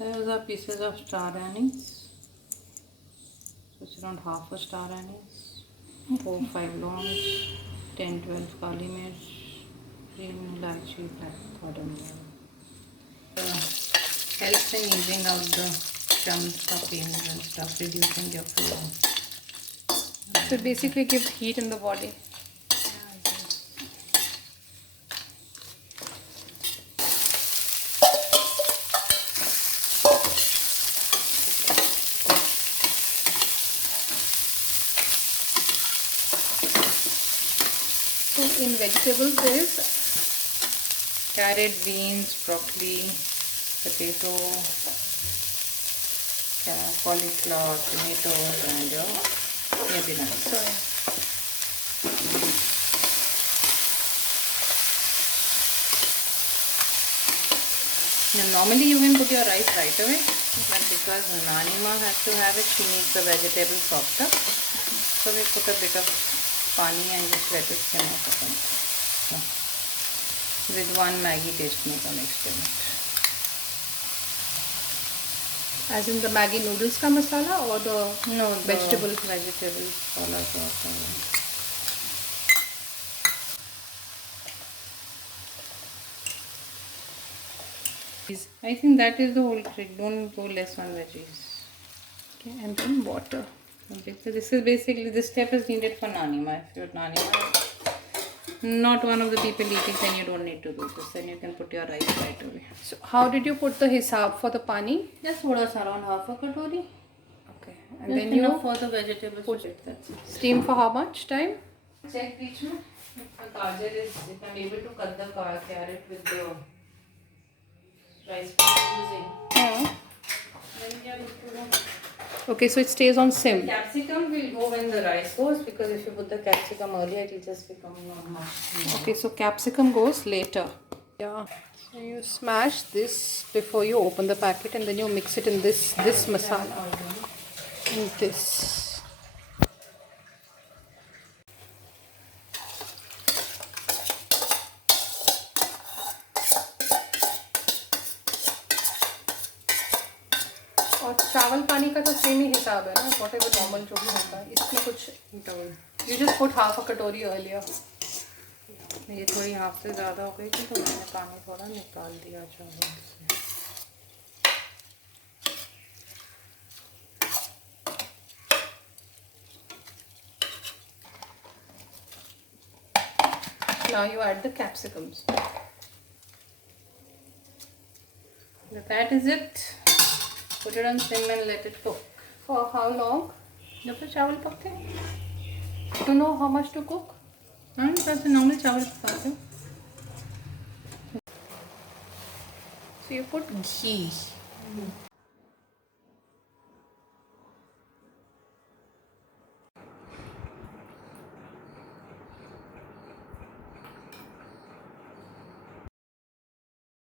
Those are pieces of star anise. So it's around half a star anise. 4-5 longs, 10-12 kali mirch, green elaichi, black cardamom. Helps in easing out the chunks of pains and stuff, reducing your flow. So it basically gives heat in the body. So in vegetables there is carrot, beans, broccoli, potato, cauliflower, tomatoes, and your biryani. Now, normally you can put your rice right away, but because Nanima has to have it, she needs the vegetable softer. So we put a bit of paani and just let it simmer for some time. With one Maggie taste maker mixed in it. as in the Maggie noodles ka masala or the vegetable masala sauce. I think that is the whole trick. Don't go less on veggies. Okay, and then water. Okay, so this is basically, this step is needed for Nanima. If you're Nanima, not one of the people eating, then you don't need to do this. Then you can put your rice right away. So how did you put the hisab for the paani? Just put us around half a katori. Okay, and then you for the vegetables. Put it. That's it. Steam for how much time? Check each one. If I'm able to cut the carrot with the rice using. Yeah. Then we are good to go. Okay, so it stays on sim. Capsicum will go when the rice goes, because if you put the capsicum earlier, it will just become normal. Okay, so capsicum goes later. Yeah. So you smash this before you open the packet, and then you mix it in this masala. In this. और चावल पानी का तो same ही हिसाब है ना, whatever normal जो भी होता है, इसमें कुछ you just put half a katori earlier. ये थोड़ी हाफ से ज़्यादा हो गई थी, तो मैंने पानी थोड़ा निकाल दिया चावल से. Now you add the capsicums. That is it. Put it on sim and let it cook. For how long? जब तक चावल पकते हैं. To know how much to cook? हाँ, जैसे नॉर्मल चावल पकाते हो. So you put ghee.